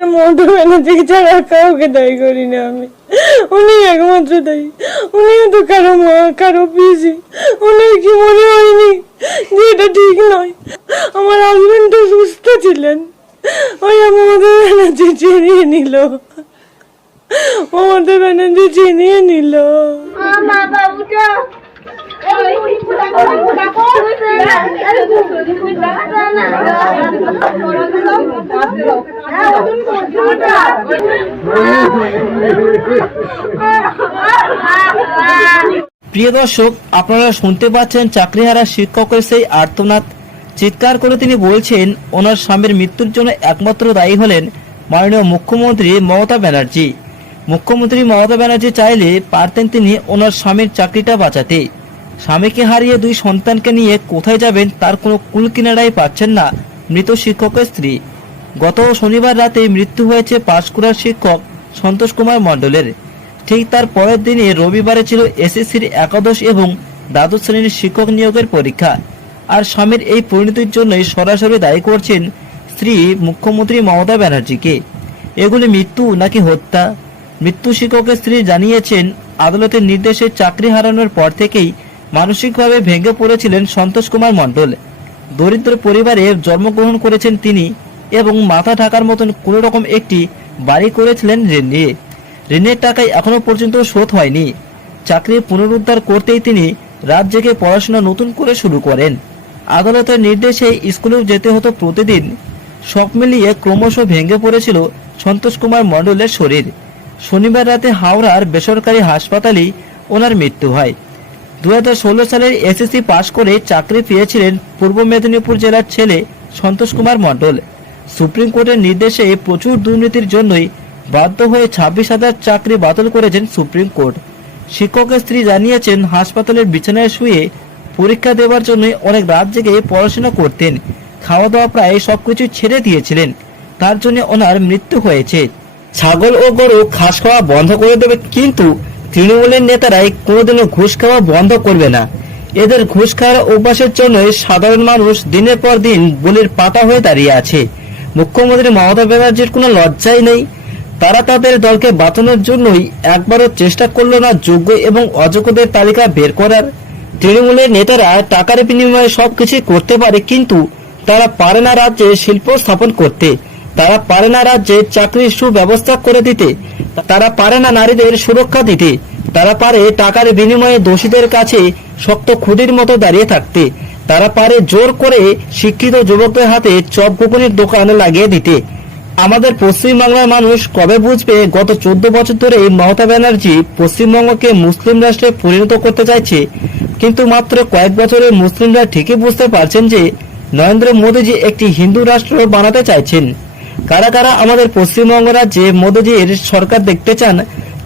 মমতা ব্যানার্জি ছাড়া কাউকে দায়ী করি না আমি। উনি একমাত্র দায়ী। উনিও তো কারও মা, কারও পিসি। ওনার কি মনে হয়নি যে এটা ঠিক নয়? আমার হাজবেন্ড তো সুস্থ ছিলেন। ওই মমতা ব্যানার্জি চিনিয়ে নিল। মমতা ব্যানার্জি চিনিয়ে নিল। মা বাবুটা প্রিয় দর্শক, আপনারা শুনতে পাচ্ছেন চাকরিহারা শিক্ষকের সেই আর্তনাদ। চিৎকার করে তিনি বলছেন, ওনার স্বামীর মৃত্যুর জন্য একমাত্র দায়ী হলেন মাননীয় মুখ্যমন্ত্রী মমতা ব্যানার্জি। মুখ্যমন্ত্রী মমতা ব্যানার্জি চাইলে পারতেন তিনি ওনার স্বামীর চাকরিটা বাঁচাতে। স্বামীকে হারিয়ে দুই সন্তানকে নিয়ে কোথায় যাবেন তার কোনো কুল কিনারাই পাচ্ছেন না মৃত শিক্ষকের স্ত্রী। গত শনিবার রাতে মৃত্যু হয়েছে পাঁশকুড়ার শিক্ষক সন্তোষ কুমার মণ্ডলের। ঠিক তার পরের দিনে রবিবারে ছিল এসএসসির একাদশ এবং দ্বাদশ শ্রেণির শিক্ষক নিয়োগের পরীক্ষা। আর স্বামীর এই পরিণতির জন্যই সরাসরি দায়ী করছেন স্ত্রী মুখ্যমন্ত্রী মমতা ব্যানার্জিকে। এগুলি মৃত্যু নাকি হত্যা? মৃত্যু শিক্ষকের স্ত্রী জানিয়েছেন, আদালতের নির্দেশে চাকরি হারানোর পর থেকেই মানসিকভাবে ভেঙে পড়েছিলেন সন্তোষ কুমার মণ্ডল। দরিদ্র পরিবারে জন্মগ্রহণ করেছেন তিনি এবং মাথা ঢাকার মতন কোনো রকম একটি বাড়ি করেছিলেন ঋণ নিয়ে ঋণের টাকায় এখনও পর্যন্ত শোধ হয়নি। চাকরি পুনরুদ্ধার করতেই তিনি রাত জেগে পড়াশোনা নতুন করে শুরু করেন। আদালতের নির্দেশে স্কুলেও যেতে হতো প্রতিদিন। সব মিলিয়ে ক্রমশ ভেঙে পড়েছিল সন্তোষ কুমার মণ্ডলের শরীর। শনিবার রাতে হাওড়ার বেসরকারি হাসপাতালেই ওনার মৃত্যু হয়। দু হাজার ষোলো সালের এসএসসি পাশ করে চাকরি পেয়েছিলেন পূর্ব মেদিনীপুর জেলার ছেলে সন্তোষ কুমার মণ্ডল। সুপ্রিম কোর্টের নির্দেশে প্রচুর দুর্নীতির জন্যই বাধ্য হয়ে ছাব্বিশ হাজার চাকরি বাতিল করেছেন সুপ্রিম কোর্ট। শিক্ষকের স্ত্রী জানিয়েছেন, হাসপাতালের বিছানায় শুয়ে পরীক্ষা দেওয়ার জন্য অনেক রাত জেগে পড়াশোনা করতেন। খাওয়া দাওয়া প্রায় সবকিছু ছেড়ে দিয়েছিলেন। তার জন্য ওনার মৃত্যু হয়েছে। ছাগল ও গরু খাস খাওয়া বন্ধ করে দেবে কিন্তু তৃণমূলের নেতারাই কোনোদিনও ঘুষ খাওয়া বন্ধ করবে না। এদের ঘুষ খাওয়ার অভ্যাসের জন্যই সাধারণ মানুষ দিনের পর দিন বলির পাতা হয়ে দাঁড়িয়ে আছে। মুখ্যমন্ত্রী মমতা ব্যানার্জির কোনো লজ্জাই নেই। তারা তাদের দলকে বাঁচানোর জন্যই একবারও চেষ্টা করল না যোগ্য এবং অযোগ্যদের তালিকা বের করার। তৃণমূলের নেতারা টাকার বিনিময়ে সব সবকিছু করতে পারে কিন্তু তারা পারে না রাজ্যে শিল্প স্থাপন করতে। তারা পারে না রাজ্যে চাকরির সুব্যবস্থা করে দিতে। তারা পারে না নারীদের সুরক্ষা দিতে। তারা পারে টাকার বিনিময়ে দোষীদের কাছে শক্ত খুঁটির মতো দাঁড়িয়ে থাকতে। তারা পারে জোর করে শিক্ষিত যুবকদের হাতে চপ ঘুগনির দোকান লাগিয়ে দিতে। আমাদের পশ্চিমবাংলার মানুষ কবে বুঝবে গত চোদ্দ বছর ধরে মমতা ব্যানার্জি পশ্চিমবঙ্গকে মুসলিম রাষ্ট্রে পরিণত করতে চাইছে? কিন্তু মাত্র কয়েক বছরে মুসলিমরা ঠিকই বুঝতে পারছেন যে নরেন্দ্র মোদীজি একটি হিন্দু রাষ্ট্র বানাতে চাইছেন। কারা কারা আমাদের পশ্চিমবঙ্গ রাজ্যে মোদীজির সরকার দেখতে চান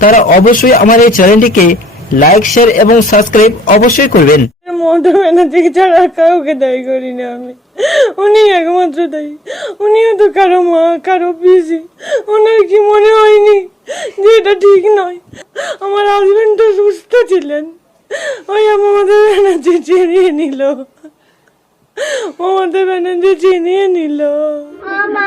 তারা অবশ্যই আমার এই চ্যানেলটিকে লাইক শেয়ার এবং সাবস্ক্রাইব অবশ্যই করবেন। মমতা ব্যানার্জি ছাড়া কাউকে দায়ী করি না আমি। উনি একমাত্র দায়ী। উনিও তো কারও মা কারও পিসি। ওনার কি মনে হয়নি যে এটা ঠিক নয়? আমার হাজবেন্ড তো সুস্থ ছিলেন। ওই মমতা ব্যানার্জি চিনিয়ে নিল। মমতা ব্যানার্জি চিনিয়ে নিল। মা